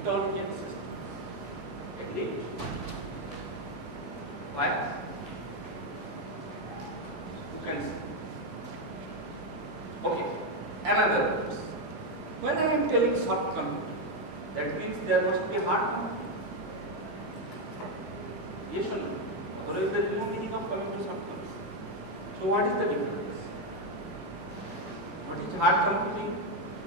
intelligent system. Agree? Why? You can see. Okay. Another verse. When I am telling soft computing, that means there must be hard computing. Yes or no? Otherwise there is no meaning of coming to soft computing. So what is the difference? What is hard computing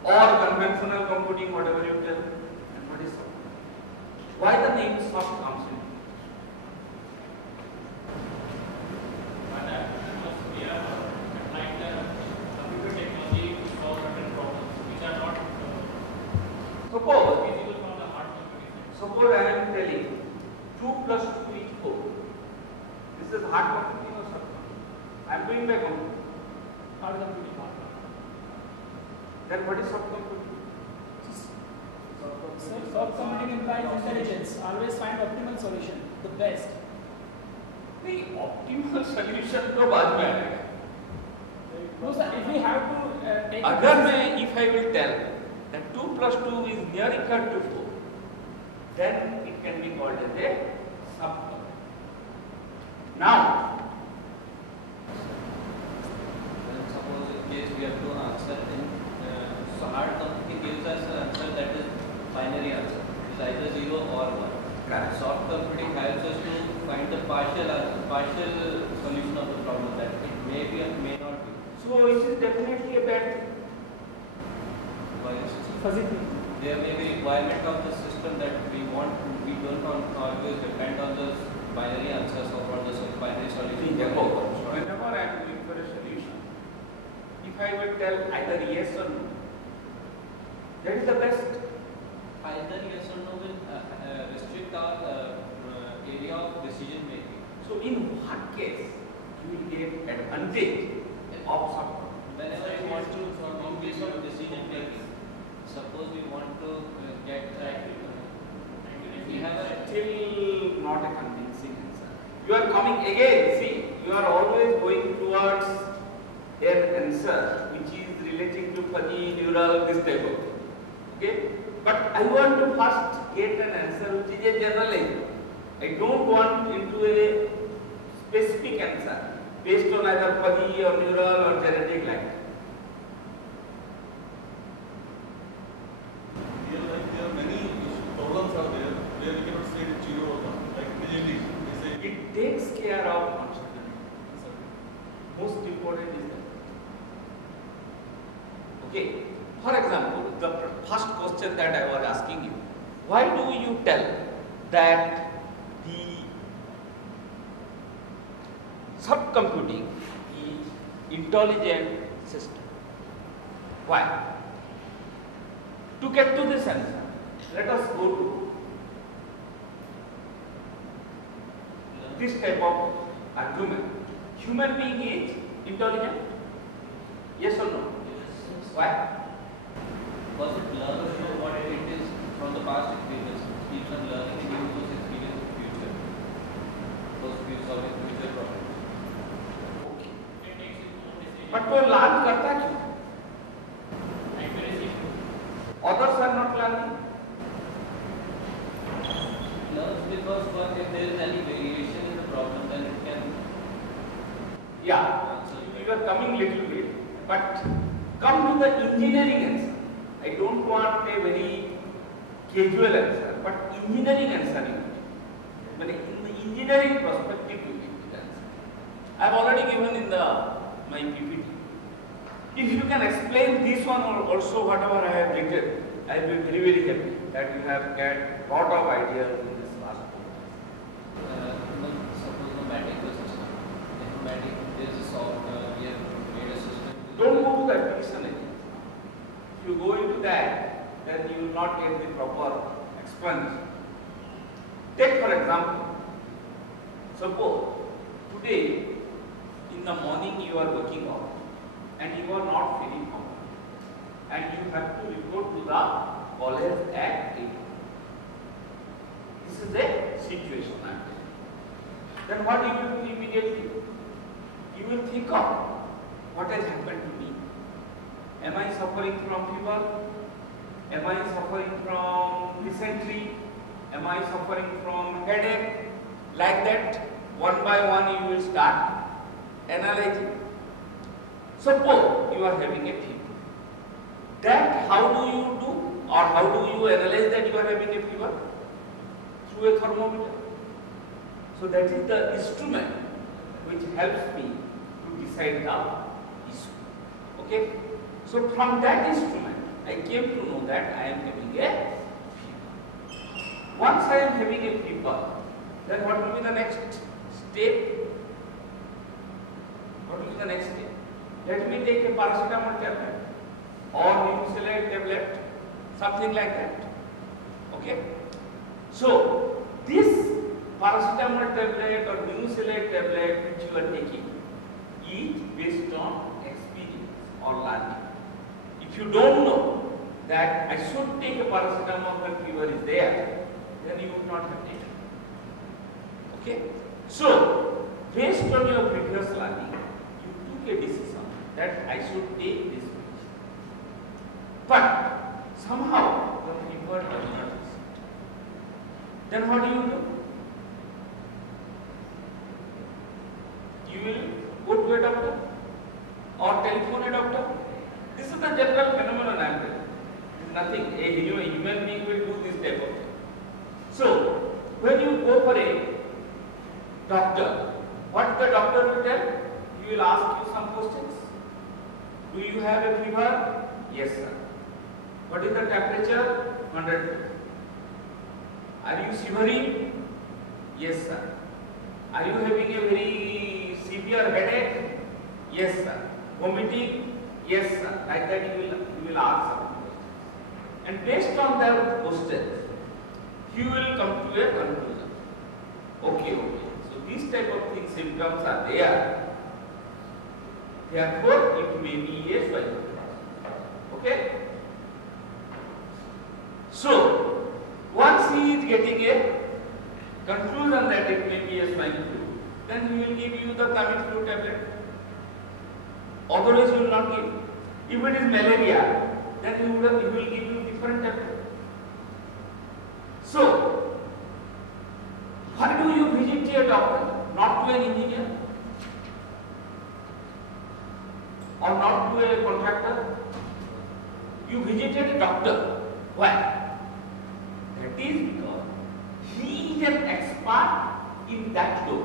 or conventional computing, whatever you tell, and what is soft computing? Why the name soft comes in? Because we are applying the computer technology to solve certain problems which are not Suppose feasible from the hard computing. Suppose I am telling 2 plus 2 is 4. This is hard computing or soft computing? I am doing by computing. Hard computing. Then what is soft computing? Soft computing implies intelligence. Always find optimal solution, the best. The optimal solution तो बाद में आएगा. No sir, if we have to take. अगर मैं if I will tell that 2 plus 2 is near equal to 4, then it can be called as a soft computing. Now, Suppose in case we have to answer in so hard computing gives us an answer that is binary answer. It is either 0 or 1. correct. Soft computing helps us to find the partial solution of the problem that it may be or may not be. So it is definitely a bad thing. For instance, Fuzzy thing. there may be requirement of the system that we don't always depend on the binary answers or on the binary solution. Whenever I am looking for a solution, if I will tell either yes or no, that is the best. Either yes or no will restrict our area of decision making. So in what case you will get advantage of soft computing? Whenever we want to, in case of decision making, suppose we want to get we have a Still not a convincing answer. You are coming again, see, you are always going towards an answer which is relating to fuzzy, neural, this type of thing. Okay? But I want to first get an answer which is a general. I don't want into a specific answer based on either fuzzy or neural or genetic like that. There are many problems out there where we cannot say it's 0 or 1. Like immediately, we say It takes care of uncertainty. Most important is that. Okay. For example, the first question that I was asking you, why do you tell that the subcomputing is intelligent system? Why? To get to this answer, let us go to this type of argument. Human being is intelligent? Yes or no? Why? because it learns what it is from the past experience. It keeps on learning and use those experiences in future. Those solving future problems. But वो learn करता क्यों? Others are not learning. Learns because if there is any variation in the problem, then it can Yeah, you are coming little bit, but come to the engineering answer. I don't want a very casual answer, but engineering answer you need. But in the engineering perspective you need the answer. I have already given in my PPT. If you can explain this one or also whatever I have written, I will be very, very happy that you have get lot of ideas in this last program. suppose the medical system. Informatic is a software, we have made a system. Don't go to the application agent. If you go into that, then you will not get the proper explanation. Take for example, suppose today in the morning you are waking up and you are not feeling comfortable and you have to report to the college at 8. This is a situation. Then what you will do immediately? You will think of what has happened to me. Am I suffering from fever? Am I suffering from dysentery? Am I suffering from headache? Like that, one by one you will start analyzing. Suppose you are having a fever. That how do you do, or how do you analyze that you are having a fever? Through a thermometer. So that is the instrument which helps me to decide the issue. Okay? So from that instrument, I came to know that I am having a fever. Once I am having a fever, then what will be the next step? What will be the next step? Let me take a paracetamol tablet or mucilate tablet, something like that. Okay? So this paracetamol tablet or mucilate tablet which you are taking is based on experience or learning. If you don't know that I should take a paracetamol when fever is there, then you would not have taken. Okay? So, based on your previous learning, you took a decision that I should take this medicine. But somehow your fever does not resist. Then what do? You will go to a doctor or telephone a doctor. This is the general phenomenon I am telling. It is nothing. A human being will do this type of thing. So, when you go for a doctor, what the doctor will tell? He will ask you some questions. Do you have a fever? Yes, sir. What is the temperature? 100. Are you shivering? Yes, sir. Are you having a very severe headache? Yes, sir. Vomiting? Yes, sir. Like that you will ask some questions. And based on their questions, you will come to a conclusion. Okay. So these type of things, symptoms are there. Therefore, it may be a swine flu. Okay? So, once he is getting a conclusion that it may be a swine flu, then he will give you the Tamiflu tablet. Otherwise, he will not give. If it is malaria, then he will give you different tablet. So, why do you visit a doctor, not to an engineer or not to a contractor? You visited a doctor. Why? That is because he is an expert in that law.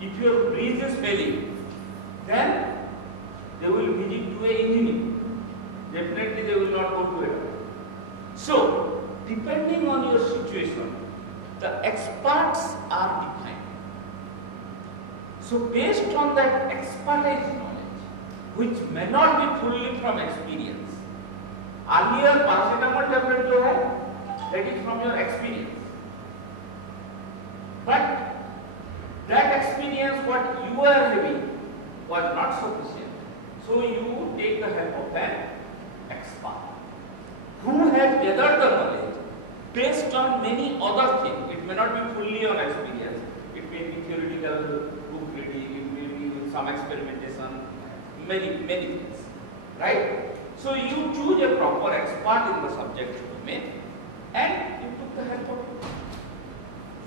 If your breeze is failing, then they will visit to an engineer. Definitely they will not go to a doctor. So, depending on your situation, the experts are defined. So, based on that expertise knowledge, which may not be fully from experience, earlier paracetamol tablet जो है, that is from your experience. But that experience what you are having was not sufficient. So you take the help of an expert who has gathered the knowledge based on many other things. It may not be fully on experience. It may be theoretical book reading, it may be with some experimentation, many things. Right? So you choose a proper expert in the subject domain and you took the help of it.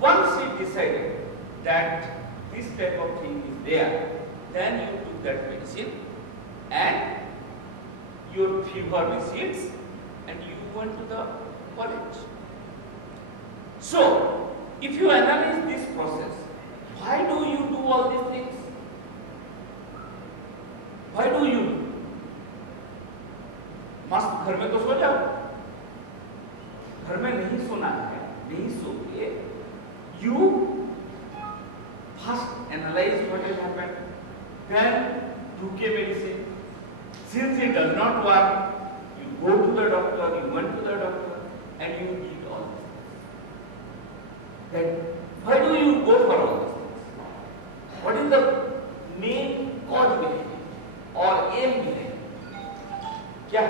Once you decided that this type of thing is there, then you took that medicine and your fever recedes and you went to the college. So, if you analyze this process, why do you do all these things? Why do you do? मस्त घर में तो सो जाओ, घर में नहीं सोना है, नहीं सो के you first analyze what has happened, then took a medicine. Since it does not work, you go to the doctor, you went to the doctor, and you did all this. Then why do you go for all these things? What is the main cause behind it or aim behind it? क्या?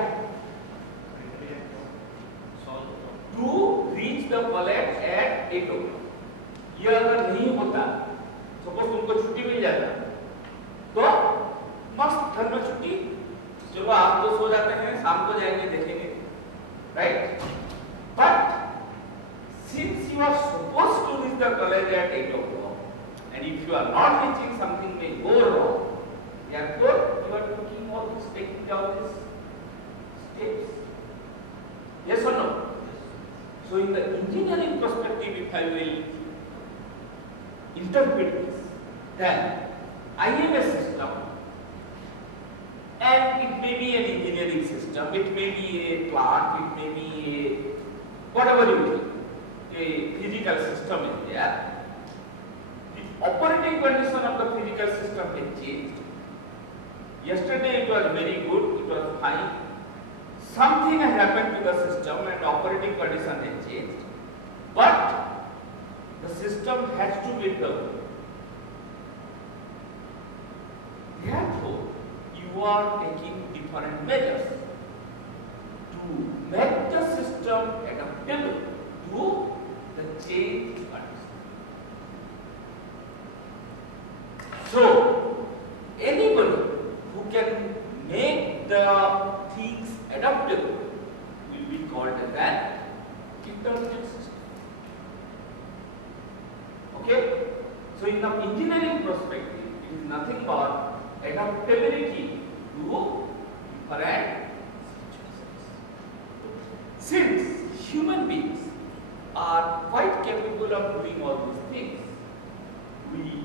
To reach the palate at 8 o'clock. ये अगर नहीं होता, suppose तुमको छुट्टी मिल जाता, तो मस्त घर में छुट्टी, चलो आप तो सो जाते हैं, शाम को जाएंगे देखेंगे, right? But since you 8 o'clock, and if you are not reaching, something may go wrong. Therefore, you are taking all this, taking down these steps. Yes or no? So, in the engineering perspective, if I will interpret this, then I am a system, and it may be an engineering system, it may be a plant, it may be a whatever you will, a physical system is there. The operating condition of the physical system has changed. Yesterday it was very good, it was fine. Something has happened to the system and operating condition has changed. But the system has to be developed. Therefore, you are taking different measures to make the system adaptable to the changed condition. So, anybody who can make the things adaptable will be called as an intelligent system. Okay? So, in the engineering perspective, it is nothing but adaptability to different situations. Since human beings are quite capable of doing all these things, we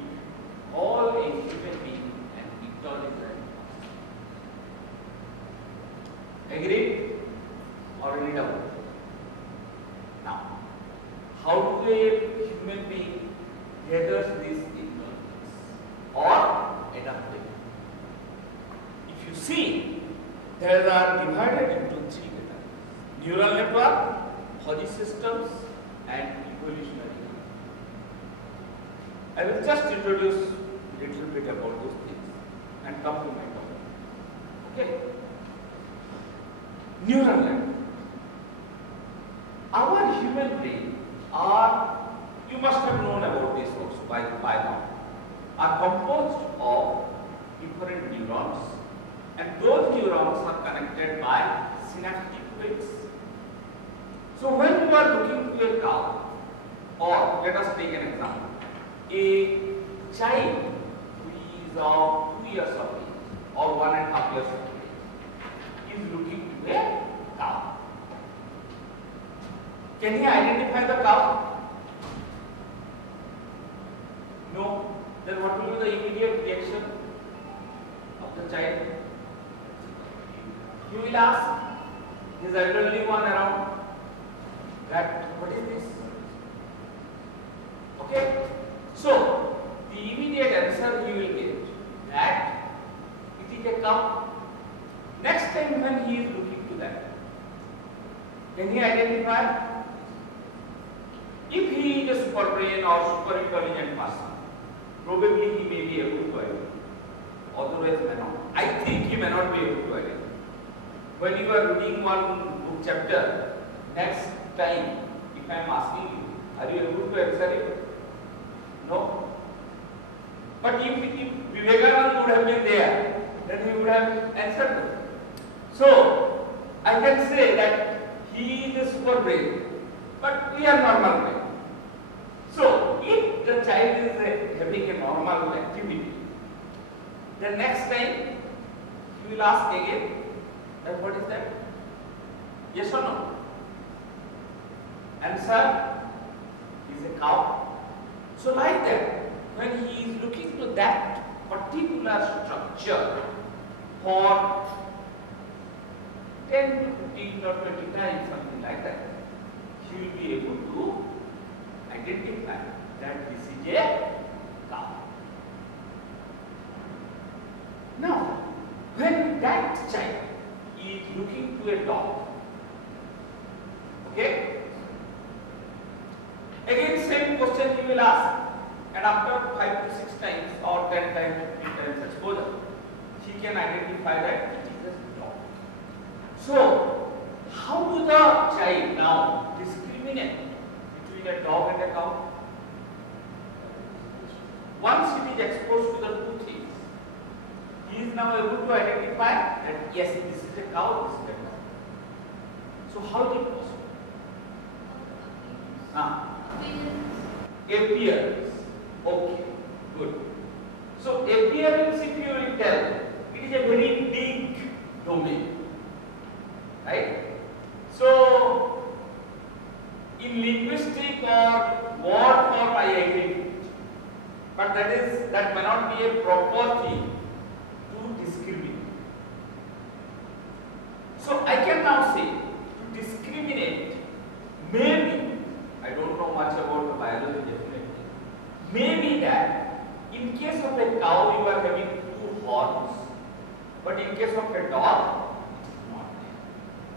call a human being an intelligent. Agreed or any doubt? Now, how do a human being gathers this intelligence or adaptability? If you see, they are divided into three categories: neural network, Hodge systems, and evolutionary. I will just introduce a little bit about those things and come to my topic. Okay? Neural network. Our human brain are, you must have known about this also by now, are composed of different neurons, and those neurons are connected by synaptic fluids. So when you are looking to a cow, or let us take an example, a child who is of 2 years of age or 1.5 years of age is looking to a cow. Can he identify the cow? No. Then what will be the immediate reaction of the child? He will ask his elderly one around that what is this? Okay? So, the immediate answer he will get that it is a cow. Next time when he is looking to that, can he identify? If he is a super brain or super intelligent person, probably he may be able to identify. Otherwise, may not. I think he may not be able to identify. When you are reading one book chapter, next time, if I am asking you, are you able to answer it? No. But if Vivekananda would have been there, then he would have answered it. So, I can say that he is a super brain, but we are normal brain. So, if the child is having a normal activity, then next time he will ask again, that what is that? Yes or no? Answer is a cow. So like that, when he is looking to that particular structure for 10 to 15 or 20 times, something like that, he will be able to identify that this is a cow. Now, when that child is looking to a dog, okay, again same question he will ask, and after 5 to 6 times or 10 times, 15 times exposure, he can identify that it is a dog. So, how do the child now discriminate between a dog and a cow? Once it is exposed to the two things, he is now able to identify that yes, this is a cow, this is a dog. So, how is it possible? Appearance. Okay, good. So appearance, if you will tell, it is a very big domain, right? So in linguistic or word form I agree, but that may not be a proper thing to discriminate. So I can now say to discriminate, maybe, I don't know much about the biology definitely, maybe that in case of a cow you are having two horns, but in case of a dog it is not there.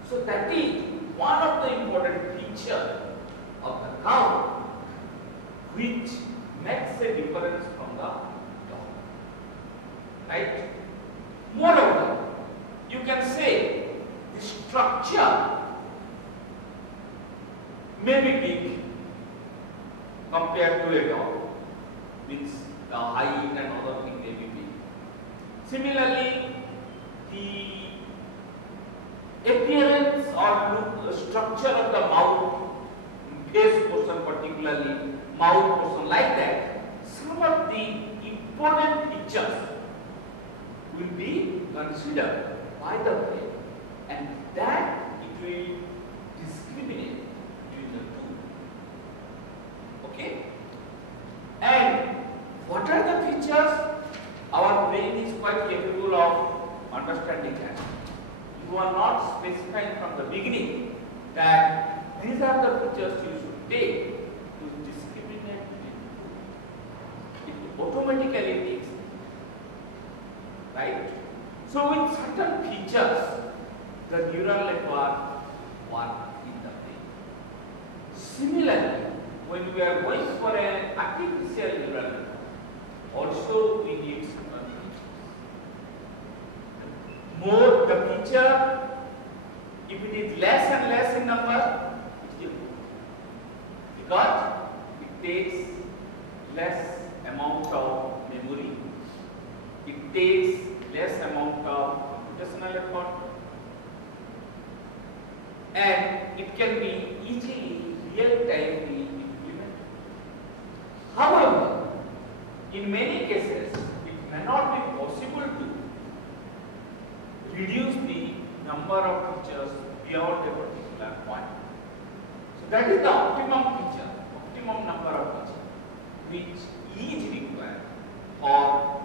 So that is one of the important features of the cow which makes a difference from the dog, right? Moreover, you can say the structure may be big compared to a dog, means the height and other thing may be big. Similarly, the appearance or look, structure of the mouth, face portion particularly, mouth portion like that, some of the important features will be considered by the brain, and that it will discriminate between the two. Okay? And what are the features? Our brain is quite capable of understanding that. You are not specifying from the beginning that these are the features you should take to discriminate between two. It automatically takes it. Right? So with certain features, the neural network work in the brain. Similarly, when we are going for an artificial neural network, also we need certain features. More the feature, if it is less and less in number, it is good, because it takes less amount of memory, it takes less amount of computational effort, and it can be easily real-time implemented. However, in many cases, it may not be possible to reduce the number of features beyond a particular point. So that is the optimum feature, optimum number of features which is required for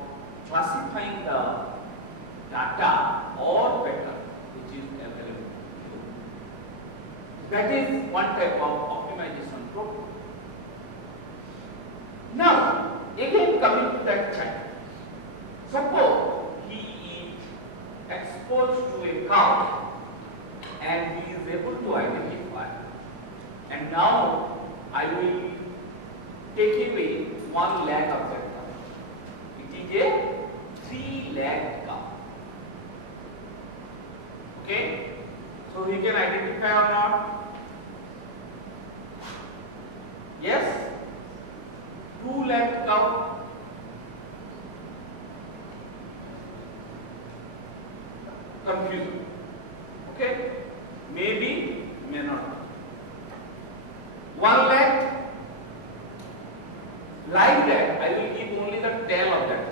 classifying the data or better which is available. That is one type of optimization program. Now, again coming to that child. Suppose he is exposed to a cow and he is able to identify, and now I will take away one leg of that cow. It is a three-legged cow. Okay? So he can identify or not? Yes? Two-legged cow. Confusion. Okay? Maybe, may not. One leg, like that, I will give only the tail of that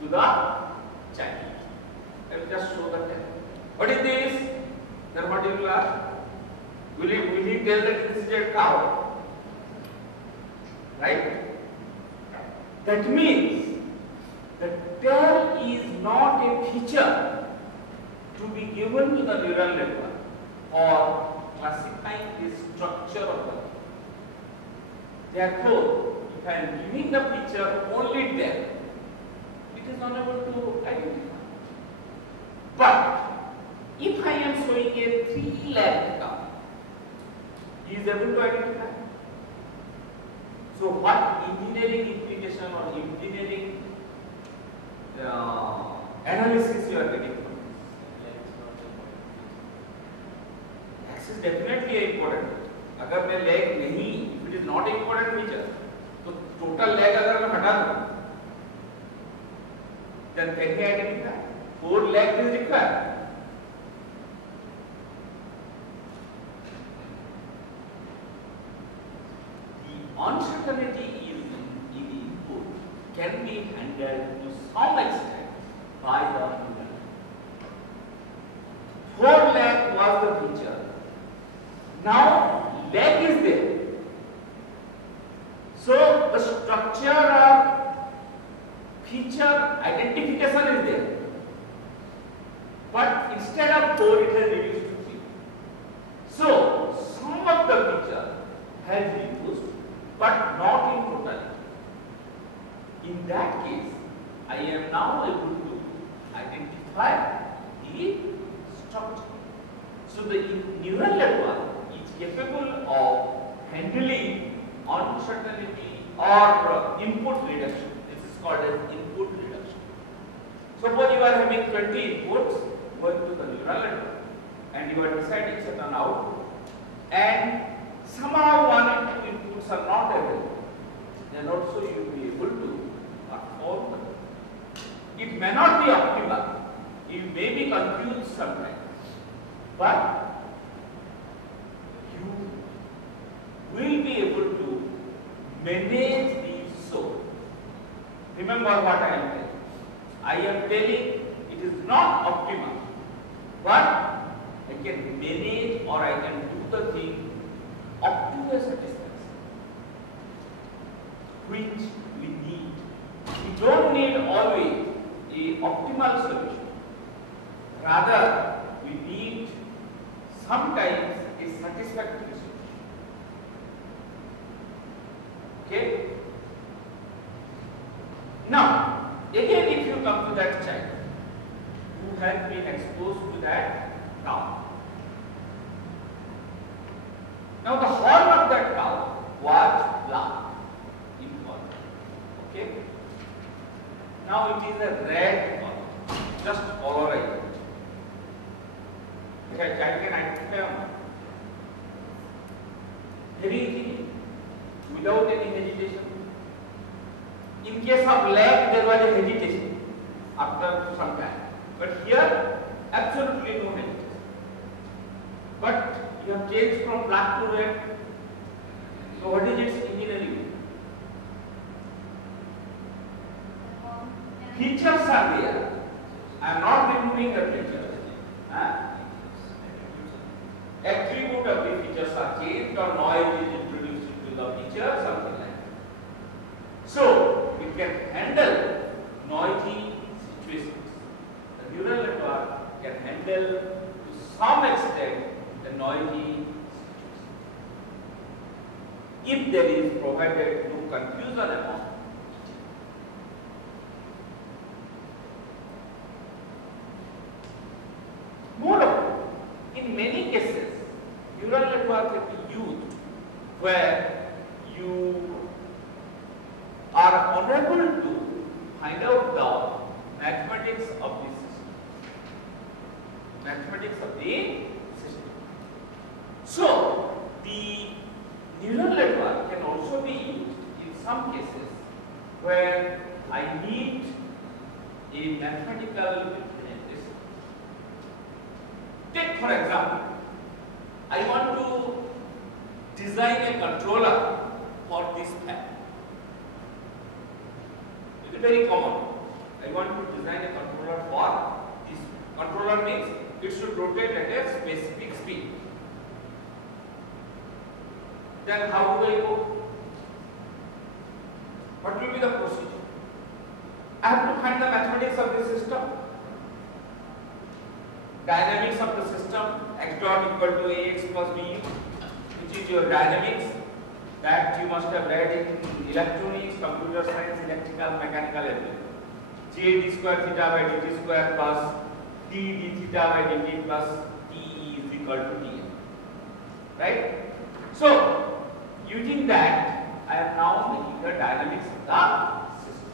to the child. I will just show the tail. What is this? Then what will ask? Will he tell that this is a cow? Right? That means the tail is not a feature to be given to the neural network for classifying the structure of the tail. Therefore, if I am giving the feature only tail, it is unable to identify. But if I am showing a three-legged cow, he is able to identify. So what engineering implication or engineering analysis you are getting from this? Axis definitely important. अगर मैं leg नहीं, if it is not an important feature, तो total leg अगर मैं हटा दूँ, then can he identify? 4 legs is required. The uncertainty is can be handled to some extent by the neural. 4 leg was the feature. Now leg is there. So the structure of feature identification is there. But instead of 4, it has reduced to 3. So some of the feature has reduced, but not in totality. In that case, I am now able to identify the structure. So the neural network is capable of handling uncertainty or input reduction. This is called as input reduction. Suppose you are having 20 inputs going to the neural network and you are deciding certain output, and somehow one or two inputs are not available, then also you will be able to perform the work. It may not be optimal, you may be confused sometimes, but you will be able to manage the soul. Remember what I am telling. I am telling it is not optimal, but I can manage or I can do the thing up to a satisfaction, which we need. We don't need always a optimal solution. Rather, we need sometimes a satisfactory solution. Okay? Now, again, if you come to that child who has been exposed to that cow. Now, the horn of that cow was black in color. Okay? Now, it is a red color, just colorized. Okay, child can identify or not? Very easily, without any hesitation. In case of leg, there was a hesitation after some time. But here, absolutely no hesitation. But you have changed from black to red. So what is its engineering? Features are there. I am not removing the features. Attribute of the features are changed or noise is introduced into the feature, something like that. So we can handle noisy situations. The neural network can handle to some extent the noisy situations, if there is provided no confusion among. Moreover, in many cases, neural network can be used where you are unable to find out the mathematics of the system. Mathematics of the system. So, the neural network can also be used in some cases where I need a mathematical representation. Take for example, I want to design a controller for this fan. It is very common. I want to design a controller for this. Controller means it should rotate at a specific speed. Then how do I go? What will be the procedure? I have to find the mathematics of the system. Dynamics of the system, x dot equal to ax plus bu, which is your dynamics that you must have read in electronics, computer science, electrical, mechanical, everything. J d square theta by dt square plus d d theta by dt plus t is equal to Tm. Right? So, using that, I am now making the dynamics of the system.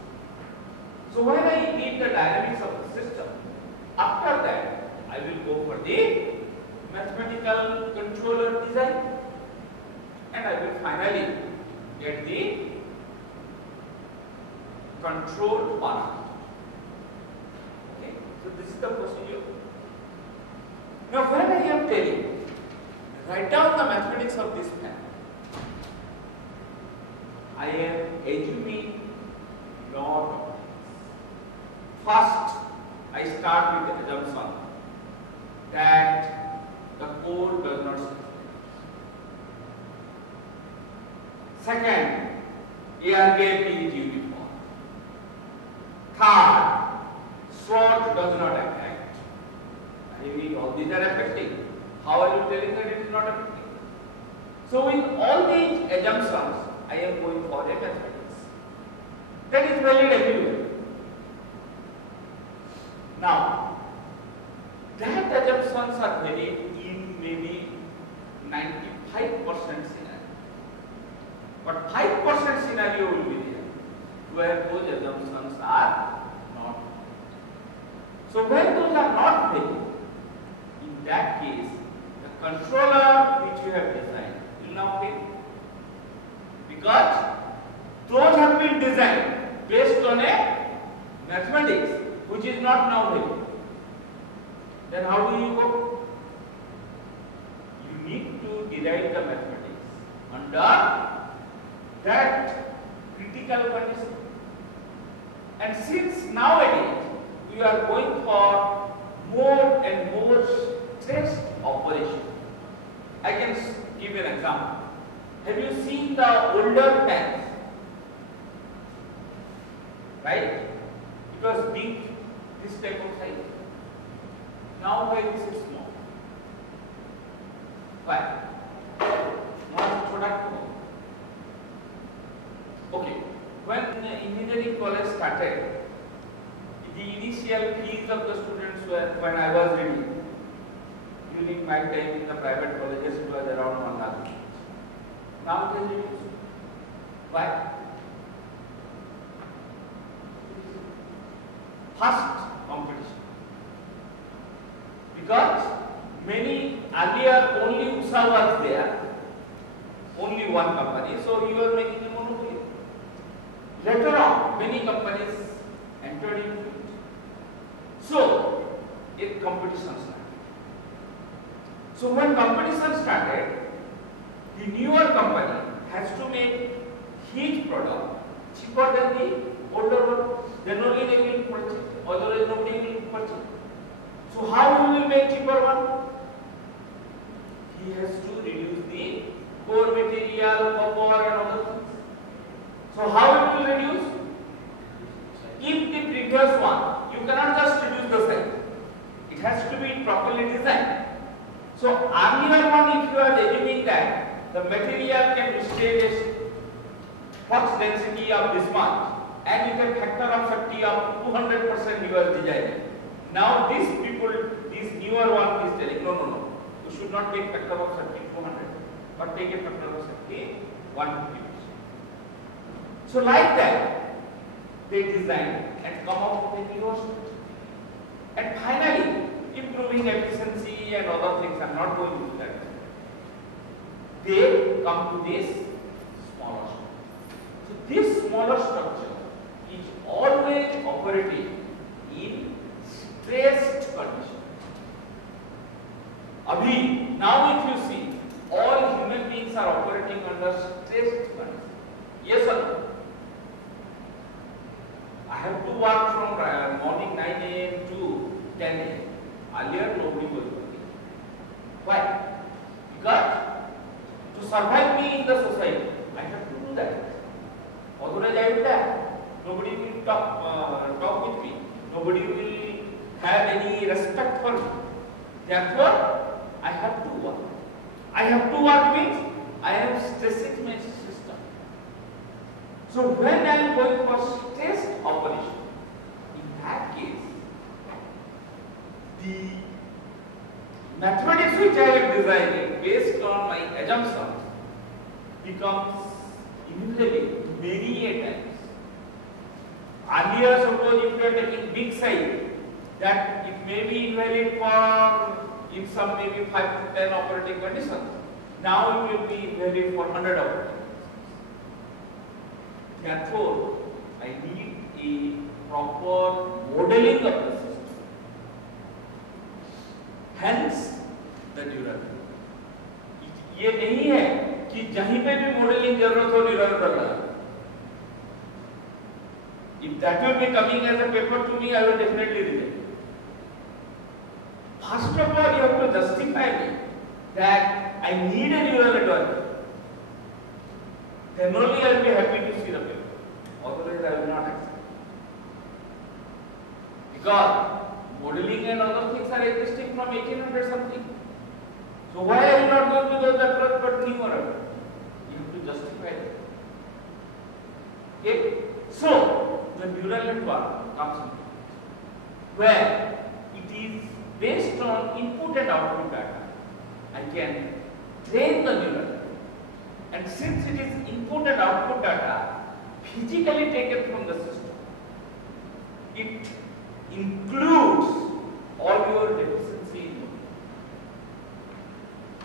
So, when I need the dynamics of the system, after that, I will go for the mathematical controller design, and I will finally get the control parameter. Okay, so this is the procedure. Now, when I am telling, write down the mathematics of this fan, I am assuming lot of things. First, I start with the assumption that the code does not succeed. Second, air gap is uniform. Third, slot does not affect. I mean, all these are affecting. How are you telling that it is not affecting? So, with all these assumptions, I am going for a mathematics. That is valid everywhere. Now, that assumptions are valid in maybe 95% scenario. But 5% scenario will be there where those assumptions are not. So when those are not valid, in that case, the controller which you have designed will now fail. Because those have been designed based on a mathematics which is not now valid. Then how do you go? You need to derive the mathematics under that critical condition. And since nowadays we are going for more and more stressed operation, I can give an example. Have you seen the older pens? Right? It was big, this type of size. Now why this is small? Why? Not product. Okay. When engineering college started, the initial fees of the students were, when I was reading, during my time in the private colleges, it was around 1 lakh. Now it has reduced. Why? First, competition. Because many earlier only USA was there, only one company, so you are making a monopoly. Later on, many companies entered into it. So, a competition started. So, when competition started, the newer company has to make his product cheaper than the older one. Then only they will purchase, otherwise nobody will purchase. So, how he will make cheaper one? He has to reduce the core material, copper and other things. So, how it will reduce? If the previous one, you cannot just reduce the size. It has to be properly designed. So, earlier one, if you are assuming that the material can withstand a flux density of this much and with a factor of safety of 200% you are designing. Now, these people, these newer one is telling, no, you should not take factor of safety 200, but take a factor of safety 150%. So, like that, they design and come up with a newer structure. And finally, improving efficiency and other things, I am not going into that. They come to this smaller structure. So, this smaller structure is always operating in stressed condition. Abhi, now if you see, all human beings are operating under stressed condition. Yes or no? I have to work from morning 9 a.m. to 10 a.m. Earlier nobody was working. Why? Because to survive me in the society, I have to do that. Otherwise I will die. Nobody will talk with me. Nobody will have any respect for me. Therefore, I have to work. I have to work means I am stressing my system. So when I am going for stressed operation, in that case, the mathematics which I have designed based on my assumptions becomes immediately many a times. Earlier, suppose if you are taking big size, that it may be invalid for in some maybe 5 to 10 operating conditions. Now it will be invalid for 100 operating conditions. Therefore, I need a proper modeling of the system. Hence, the durability. ये नहीं है कि जहीं पे भी modelling जरूरत हो निरंतर लगा. If that will be coming as a paper to me, I will definitely reject. First of all, you have to justify me that I need a neural network. Then only I will be happy to see the paper. Otherwise, I will not accept. Because modeling and other things are existing from 1800 something. So why are you not going to those approach but numeral? You have to justify it. Okay? So the neural network comes in where it is based on input and output data. I can train the neural network. And since it is input and output data physically taken from the system, it includes all your deficiency in motor.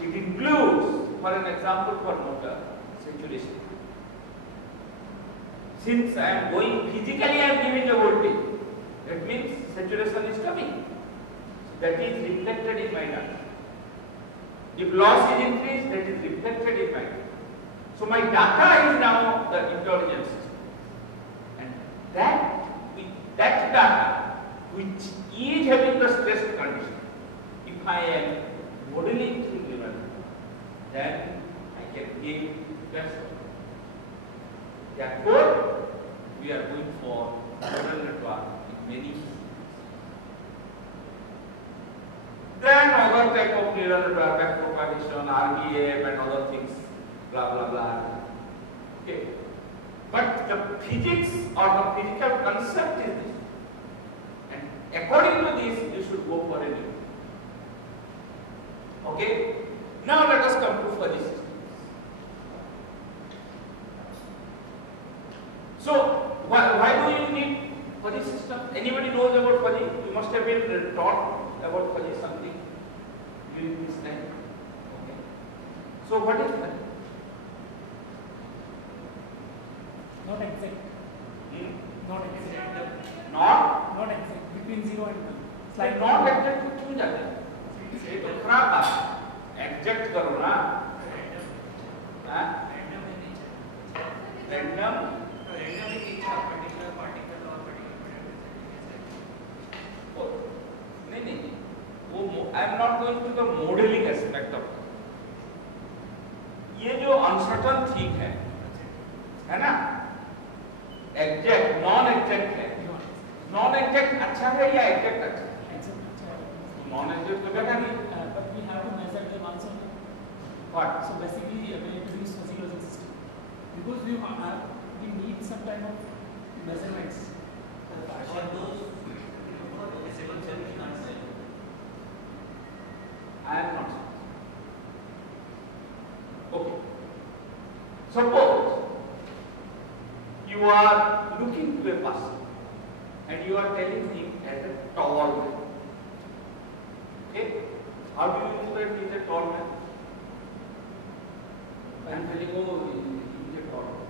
It includes, for an example, for motor, saturation. Since I am going physically, I am giving a voltage. That means saturation is coming. So that is reflected in my data. If loss is increased, that is reflected in my data. So my data is now the intelligence system. And that data which is having the stressed condition, if I am modeling through neural network, then I can give best. Therefore, we are going for neural network in many systems. Then other type of neural network, backpropagation, RBF and other things, blah blah blah. Okay. But the physics or the physical concept is this. And according to this, you should go for a neural. Okay. Now let us come to fuzzy systems. So why do you need fuzzy system? Anybody knows about fuzzy? You must have been taught about fuzzy something during this time. Okay. So what is fuzzy? Not exact. Not exact. Not exact. Between 0 and 1. Like not exact कुछ नहीं जाता है. ये तो खराब बात है. Exact करो ना. हाँ? Random. नहीं. वो I am not going to the modeling aspect of it. ये जो uncertain thing है ना? Exact, non-exact है. Non-exact अच्छा है या exact अच्छा है? Non-exact तो बेकार नहीं. But we have to measure the ones only. What? So basically, we introduce fuzzy logic system because we need some kind of measurements. Or those visible solution are self. I am not. Okay. Suppose you are looking to a person and you are telling him as a tall man. Okay? How do you know that he is a tall man? I am telling you, he is a tall man.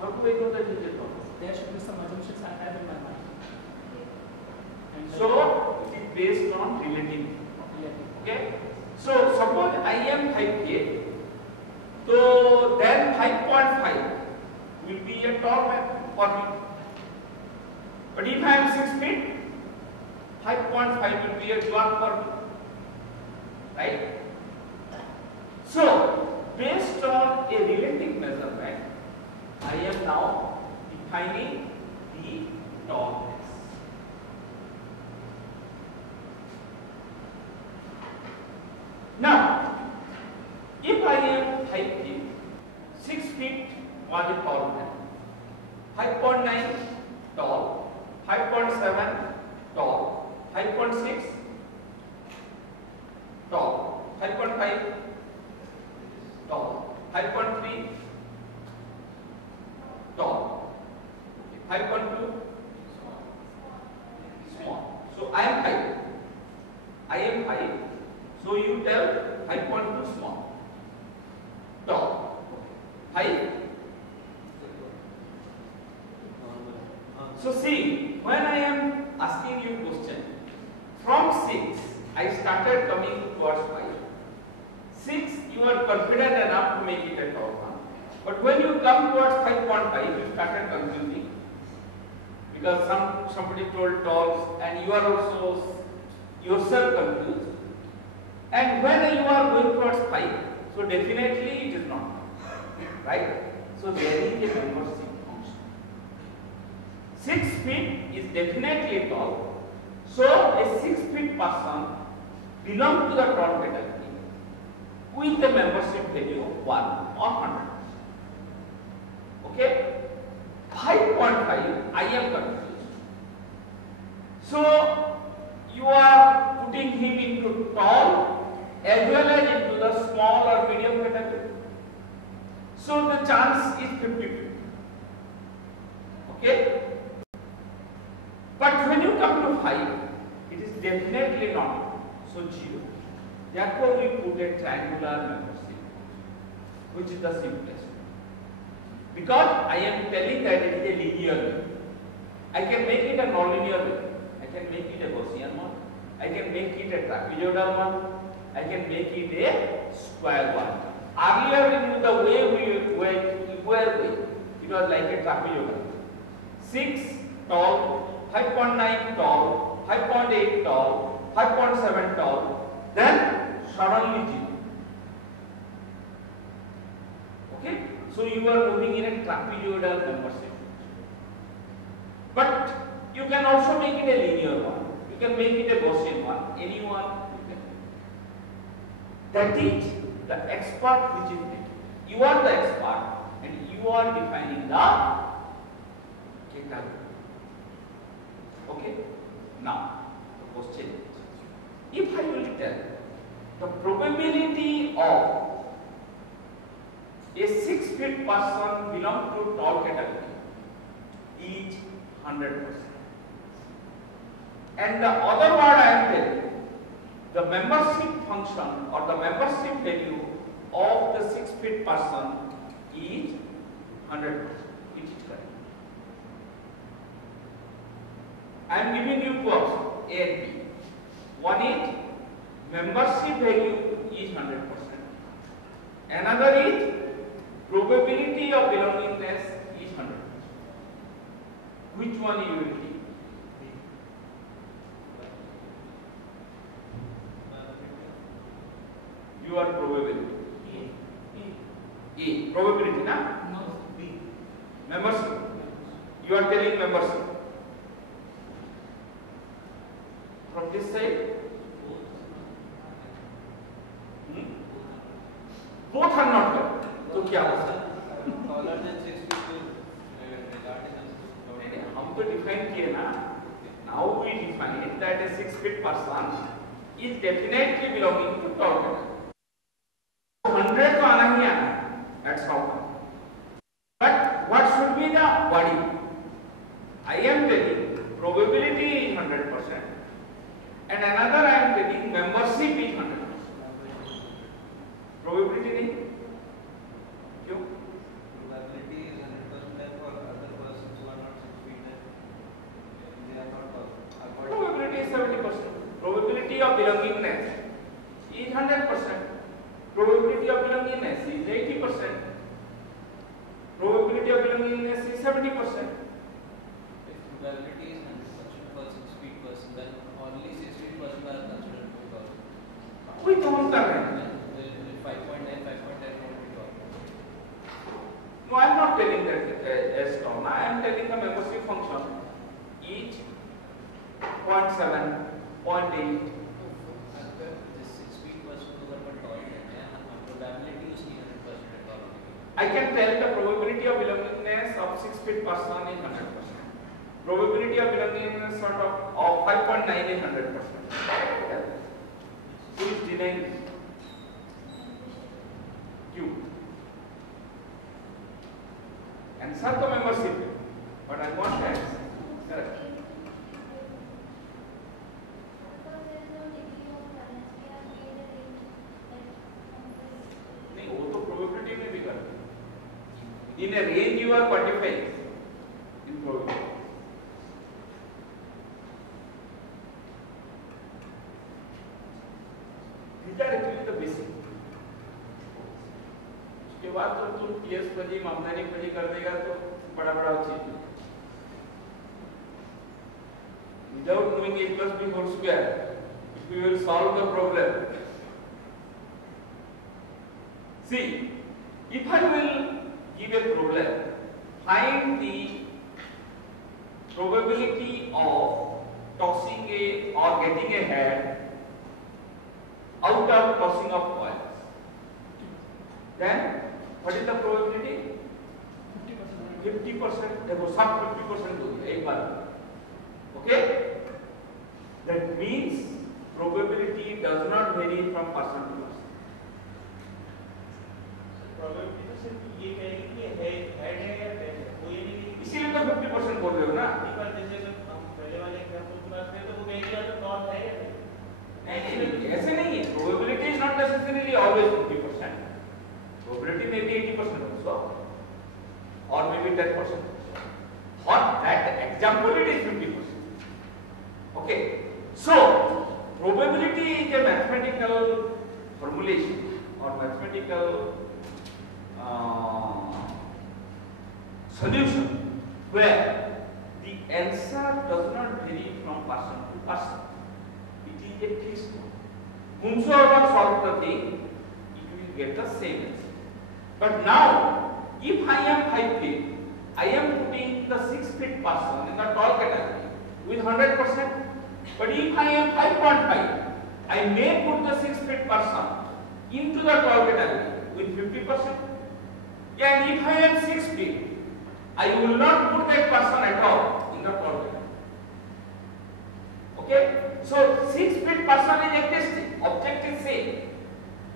How do I know that he is a tall man? There should be some assumptions I have in my mind. And So, it is based on relativity. Okay? So, suppose I am 5'8", so then 5.5 will be a tall man for me. But if I am 6 feet, 5.5 will be a dwarf for me. Right? So, based on a relative measurement, I am now defining the tallness. Now, if I am 5 feet, 6 feet was a tall man, 5.9 tall, 5.7 tall, 5.6 tall, 5.5 tall, 5.3 tall, 5.2 small. So I am 5. I am 5. So you tell 5.2 small. Tall. 5. So see, when I am asking you question, from 6 I started coming towards 5. 6 you are confident enough to make it a tall one. But when you come towards 5.5 you started confusing. because somebody told talks and you are also yourself confused. And when you are going towards 5, so definitely it is not, right? So there is a membership function. 6 feet is definitely tall. So a 6 feet person belongs to the tall category with the membership value 1 or 100. Okay? 5.5, I am confused. So you are putting him into tall as well as into the small or medium category. So the chance is 50-50. Okay? But when you come to 5, it is definitely not. So 0. Therefore, we put a triangular membership, which is the simplest. Because I am telling that it is a linear way. I can make it a non-linear way. I can make it a Gaussian one. I can make it a trapezoidal one. I can make it a square one. Earlier in the way we were, it was like a trapezoidal. 6 tall, 5.9 tall, 5.8 tall, 5.7 tall, then suddenly 0. Okay? So you are moving in a trapezoidal membership. But you can also make it a linear one. You can make it a Gaussian one. Anyone you can make. That is the expert which is making. You are the expert and you are defining the category. Okay? Now, the question is, if I will tell the probability of a 6 feet person belong to tall category is 100%. And the other word I am telling, the membership function or the membership value of the 6 feet person is 100%. It is correct. I am giving you two options, A and B. One is membership value is 100%. Another is probability of belongingness is 100%. Which one you will take? Your probability. A. Probability, na? No, B. Membership. You are telling membership. From this side? Both are not correct. तो क्या होगा? Taller than 6 feet regarding us. हम तो define किए ना. Now we define that a 6 feet person is definitely belonging to tall category. 100 तो आना ही आना. That's how come. But what should be the body? I am telling probability is 100%, and another I am telling membership is 100%. Probability नहीं? क्यों? Probability is 100% and for other persons who are not 6 feet they are not tall. Probability is 70%. Probability of belongingness is 100%. Probability of belongingness is 80%. Probability of belongingness is 70%. If probability is 100% for 6 feet person, then only 6 feet person are considered to be tall. कोई तो हम कर रहे हैं. 5.9, 5.10 won't be tall. No, I am not telling that as tall. I am telling the membership function each 0.7, 0.8. This 6 feet person who are not tall, probability is 100% at all. I can tell the probability of belongingness of 6 feet person is 100%. Probability of belongingness of 5.9 is 100%. Who is denying this? Q. Answer the membership, but I want that. Correct. नहीं, वो तो probability में भी करते हैं. In a range you are quantifying in probability. These are actually the basic. उसके बाद तो तुम TS फजी, मामदानी फजी कर देगा तो बड़ा बड़ा चीज. without knowing a plus b whole square, we will solve the problem. See, if I will give a problem, find the probability of tossing a or getting a head out of tossing of coins, then what is the probability? 50%. देखो सब 50% हो गया एक बार. Okay? That means probability does not vary from person to person. Probability तो सिर्फ ये कहेगी कि हेड है या टेल है, वो ये नहीं कहेगी. इसीलिए तो 50% बोल रहे हो ना. एक बार जैसे अगर हम पहले वाले एग्जांपल की बात करें तो वो कहेगी या तो टॉस है या नहीं, ऐसे नहीं है. Probability is not necessarily always 50%. Probability may be 80% also, or maybe 10%. For that example, it is 50%. Okay. So, probability is a mathematical formulation or mathematical solution where the answer does not vary from person to person. It is a fixed one. Whomsoever solves the thing, it will get the same answer. But now, if I am 5 feet, I am putting the 6 feet person in the tall category with 100%. But if I am 5.5, I may put the 6 feet person into the tall category with 50%. And if I am 6 feet, I will not put that person at all in the tall category. Okay? So 6 feet person is existing. Object is same.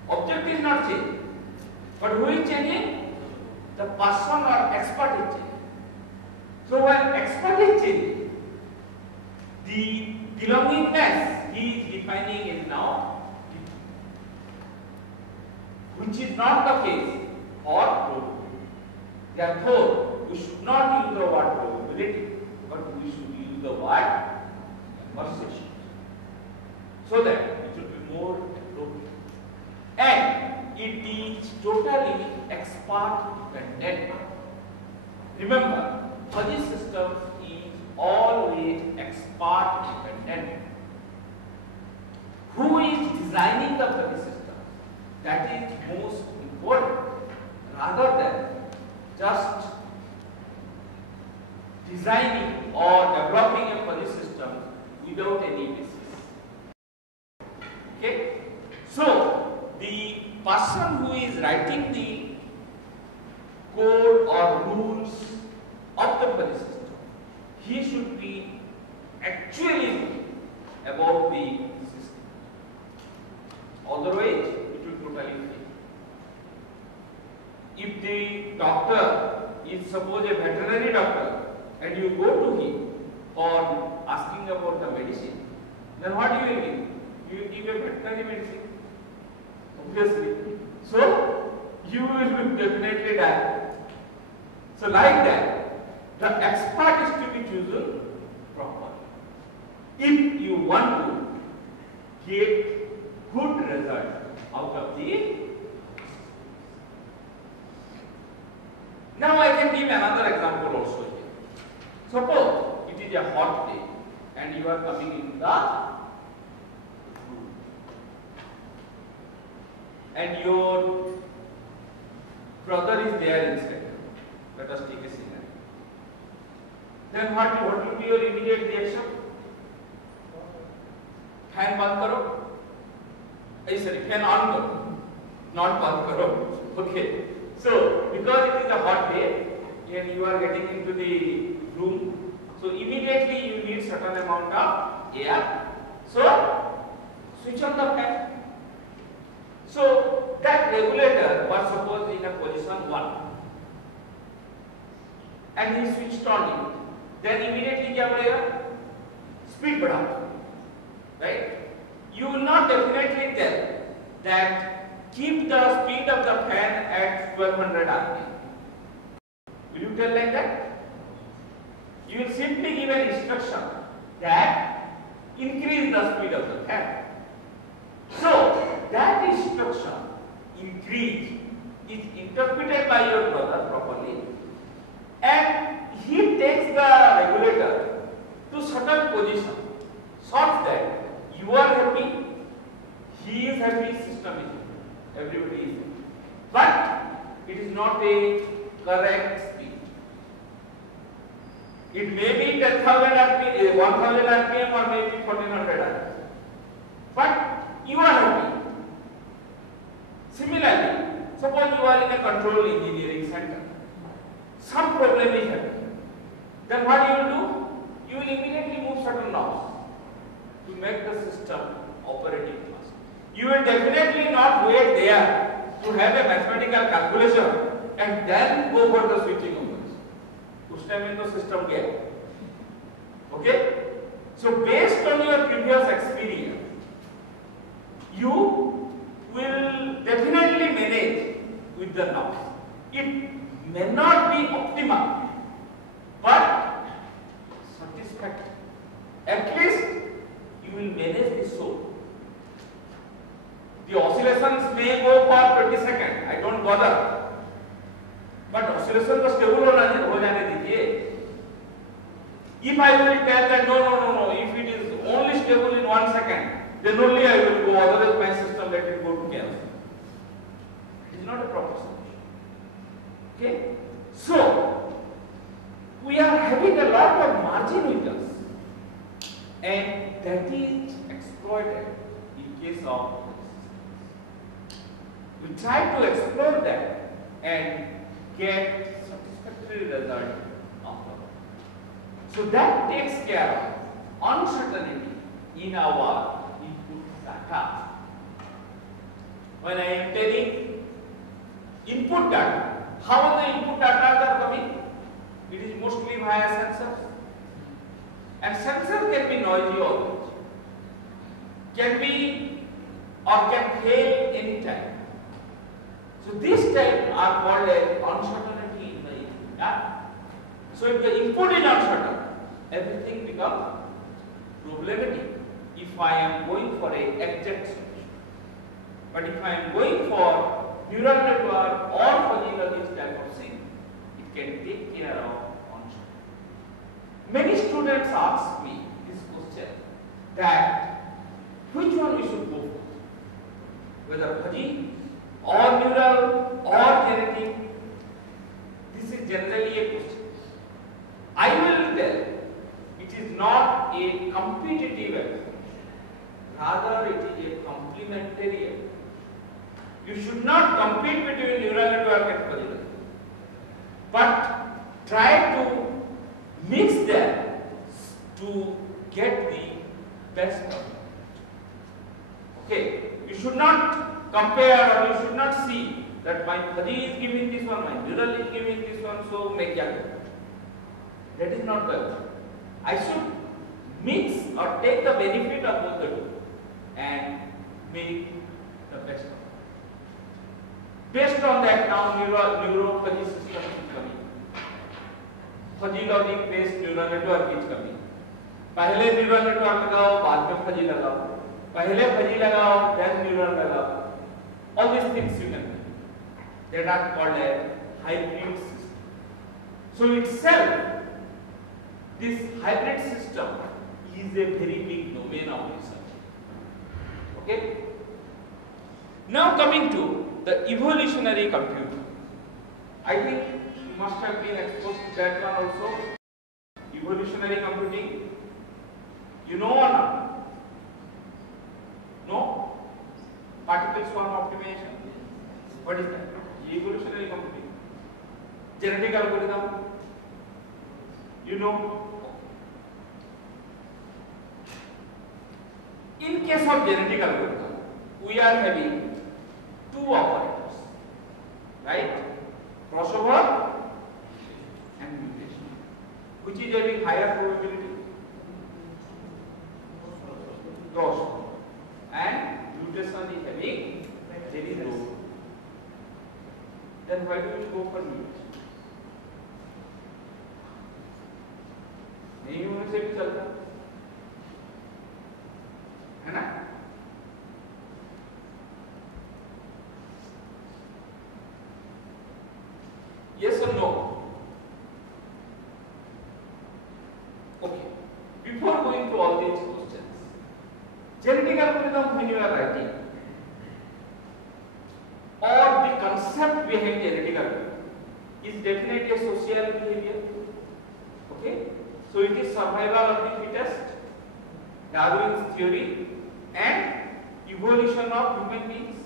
Object is not changing. But who is changing? The person or expert is changing. So when expert is changing, the belongingness he is defining is now different, which is not the case for probability. Therefore, we should not use the word probability, but we should use the word conversation, so that it will be more appropriate. And it is totally expert dependent. Remember, fuzzy systems is always expert dependent. Who is designing the fuzzy system? That is most important, rather than just designing or developing a fuzzy system without any basis. Okay? So, the person who is writing the code or rules of the fuzzy system, he should be actually knowing about the system. Otherwise, it will totally fail. If the doctor is suppose a veterinary doctor and you go to him for asking about the medicine, then what you will give? You will give a veterinary medicine, obviously. So, you will definitely die. So, like that, the expert is to be chosen properly. If you want to get good result out of the. Now I can give another example also here. Suppose it is a hot day and you are coming in the room and your brother is there inside. Let us take a scenario. Then what will be your immediate reaction? Fan बंद करो. Sorry, fan on करो. Not बंद करो. Okay. So, because it is a hot day and you are getting into the room, so immediately you need certain amount of air. So, switch on the fan. So, that regulator was supposed in a position 1 and he switched on it. Then immediately क्या बढ़ेगा? Speed बढ़ा. Right? You will not definitely tell that keep the speed of the fan at 1200 rpm. Will you tell like that? You will simply give an instruction that increase the speed of the fan. So, that instruction increase is interpreted by your brother properly and he takes the regulator to certain position such that you are happy, he is happy, system is happy, everybody is happy. But it is not a correct speed. It may be 10,000 RPM, 1000 RPM or maybe 1400 RPM. But you are happy. Similarly, suppose you are in a control engineering center. Some problem is happening. Then what you will do? You will immediately move certain knobs to make the system operating fast. You will definitely not wait there to have a mathematical calculation and then go for the switching overs. Us time in the system gaya. Okay? So based on your previous experience, you will definitely manage with the knobs. It may not be optimal, but satisfactory. At least you will manage the soul. The oscillations may go for 20 seconds. I don't bother. But oscillation तो stable हो जाने दीजिए. If I will tell that no, if it is only stable in 1 second, then only I will go. Otherwise, my system let it go to chaos. It is not a proper solution. Okay? So we are having a lot of margin with us, and that is exploited in case of we try to explore that and get satisfactory result after. So that takes care of uncertainty in our input data. When I am telling input data, how the input data are coming? It is mostly via sensors. And sensor can be noisy always, can be or can fail anytime. So these types are called as uncertainty in the input. Yeah? So if the input is uncertain, everything becomes problematic if I am going for a exact solution. But if I am going for neural network or fuzzy logic type of thing, it can take care of uncertainty. Many students ask me this question that which one we should go for, whether fuzzy or neural or genetic. This is generally a question. I will tell it is not a competitive exercise, rather it is a complementary exercise. You should not compete between neural network and fuzzy logic, but try to mix them to get the best of it. Okay, you should not compare or you should not see that my fuzzy is giving this one, my neural is giving this one, so make kya kare? That is not good. I should mix or take the benefit of both the two and make the best of it. Based on that, now neuro fuzzy system is coming. Fuzzy logic based neural network is coming. पहले neural network लगाओ, बाद में fuzzy लगाओ. पहले fuzzy लगाओ, then neural लगाओ. All these things you can do. That are called a hybrid system. So itself, this hybrid system is a very big domain of research. Okay? Now coming to the evolutionary computer. I think you must have been exposed to that one also. Evolutionary computing. You know or not? No? Particle swarm optimization. What is that? Evolutionary computing. Genetic algorithm. You know? In case of genetic algorithm, we are having two operators, right? Crossover and mutation. Which is having higher probability? Crossover. And mutation is having very low. Then why do you go for mutation? नहीं होने से भी चलता है ना? Yes or no? Okay. Before going to all these questions, when you are writing, or the concept behind genetical is definitely a social behavior. Okay, so it is survival of the fittest, Darwin's theory, and evolution of human beings.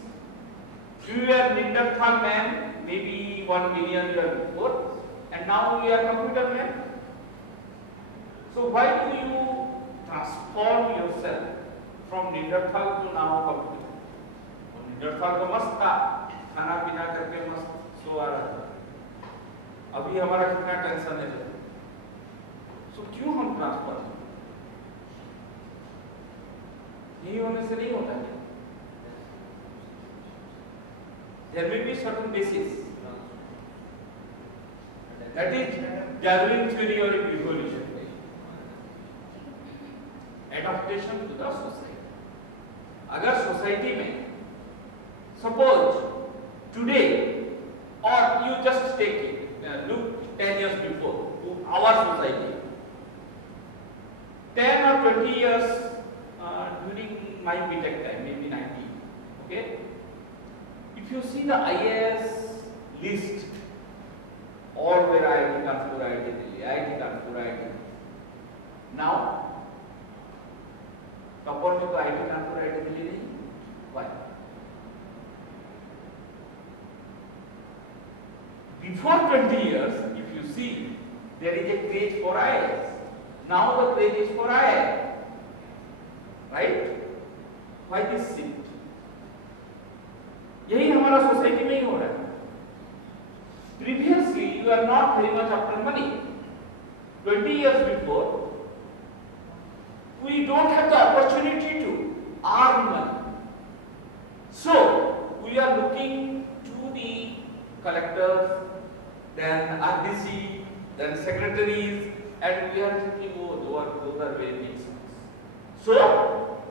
You were Neanderthal man maybe 1 million years before, and now we are computer man. So why do you transform yourself from Neanderthal to now computer? Neanderthal तो मस्त था, खाना पीना करके मस्त सो आ रहा था. अभी हमारा कितना टेंशन है. सो क्यों हम ट्रांसफर? यही होने से नहीं होता है. There may be certain basis. That is Darwin theory or evolution. Adaptation to the society. अगर सोसाइटी में suppose today or you just take it, look 10 years before to our society. 10 or 20 years during my BTech time, maybe 90. Okay. If you see the IAS list, all were IIT Kanpur, IIT Delhi, IIT Kanpur, IIT. Now, topper में तो IIT Kanpur, IIT Delhi नहीं. Why? Before 20 years, if you see, there is a craze for IAS. Now the craze is for IAS. Right? Why this shift? यही हमारा society में ही हो रहा है. Previously, you are not very much after money. 20 years before, we don't have the opportunity to earn money. So, we are looking to the collectors, then RDC, then secretaries, and we are thinking, oh, those are very big sums. So,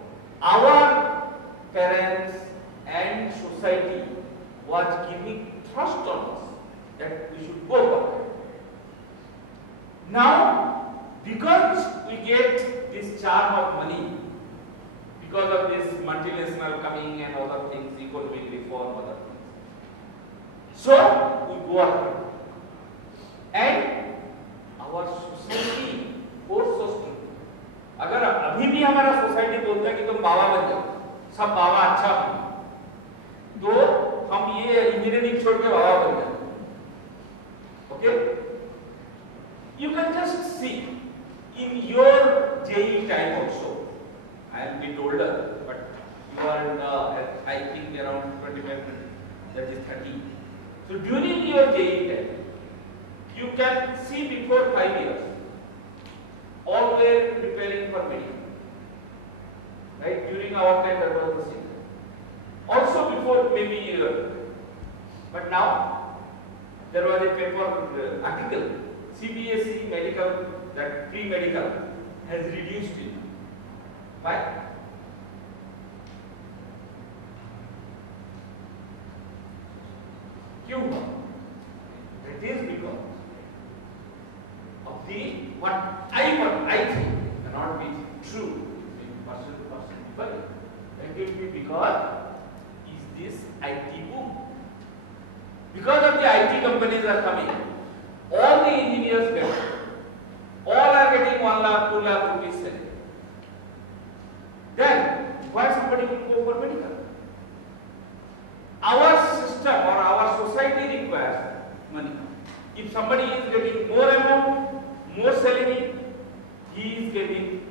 our parents and society was giving thrust on us that we should go for it. Now, because we get this charm of money, because of this multinational coming and other things, economic reform, other things, so we go after it. And our society forces us to. अगर अभी भी हमारा society बोलता है कि तुम बाबा बन जाओ, सब बाबा अच्छा हो, तो हम ये इंजीनियरिंग छोड़ के बाबा बन जाए. Okay? You can just see in your JEE time also. I am a bit older, but you are I think around 25, that is 30. So during your JEE time, you can see before 5 years, all were preparing for medical. Right? During our time there was the same. Also before maybe a year. But now there was a paper article, CBSE medical, that pre-medical has reduced it. Why? क्यों? That is because of the what I think cannot be true in person to person. But that will be because is this IT boom. Because of the IT companies are coming, all the engineers get, all are getting 1 lakh, 2 lakh rupees salary. Then why somebody will go for medical? Our system or our society requires money. If somebody is getting more amount, more salary, he is getting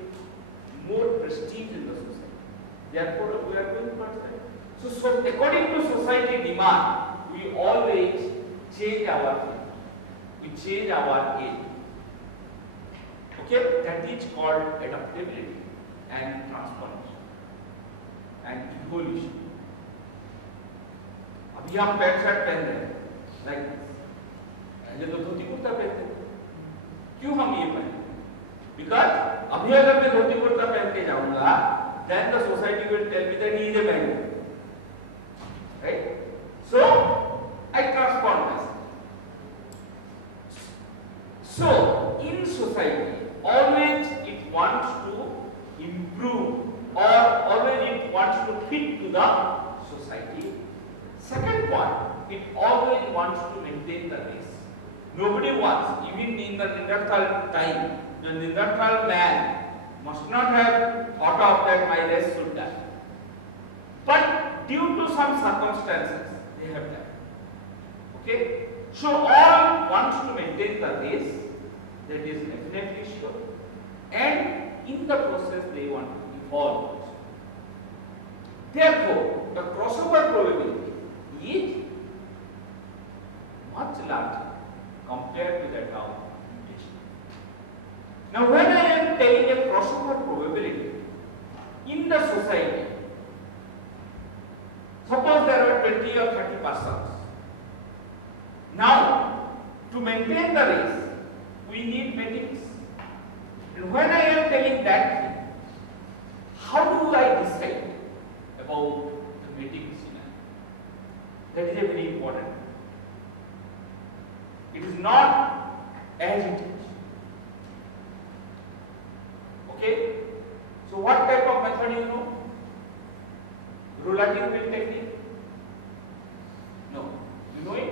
more prestige in the society. Therefore, we are going towards that. So according to society demand, we always change our thing. We change our aim. Okay, that is called adaptability and transformation and evolution. अभी हम pant shirt पहन रहे हैं, like पहले तो धोती कुर्ता पहनते थे. क्यों हम ये पहने? बिकॉज अभी अगर मैं धोती कुर्ता पहन के जाऊंगा, then the society will tell me that he is a man. Right? So I transform myself. So in society, always it wants to improve or always it wants to always wants to maintain the race. Nobody wants, even in the Neanderthal time, the Neanderthal man must not have thought of that my race should die. But due to some circumstances, they have died. Okay? So all wants to maintain the race, that is definitely sure. And in the process they want to evolve also. Therefore, the crossover probability is much larger compared to that of mutation. Now when I am telling a crossover probability in the society, suppose there are 20 or 30 persons. Now, to maintain the race, we need matings. And when I am telling that thing, how do I decide about the mating scenario? That is a very important. It is not as it is. Okay? So what type of method you know? Roulative wheel technique? No. You know it?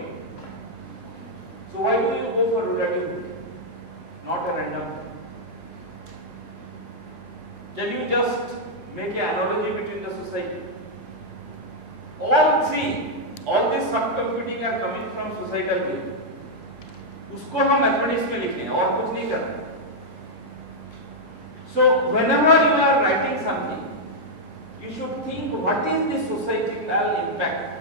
So why do you go for roulative wheel? Not a random. Can you just make an analogy between the society? All these subcomputing are coming from societal field. उसको हम mathematics में लिखें और कुछ नहीं करना. So whenever you are writing something, you should think what is the societal impact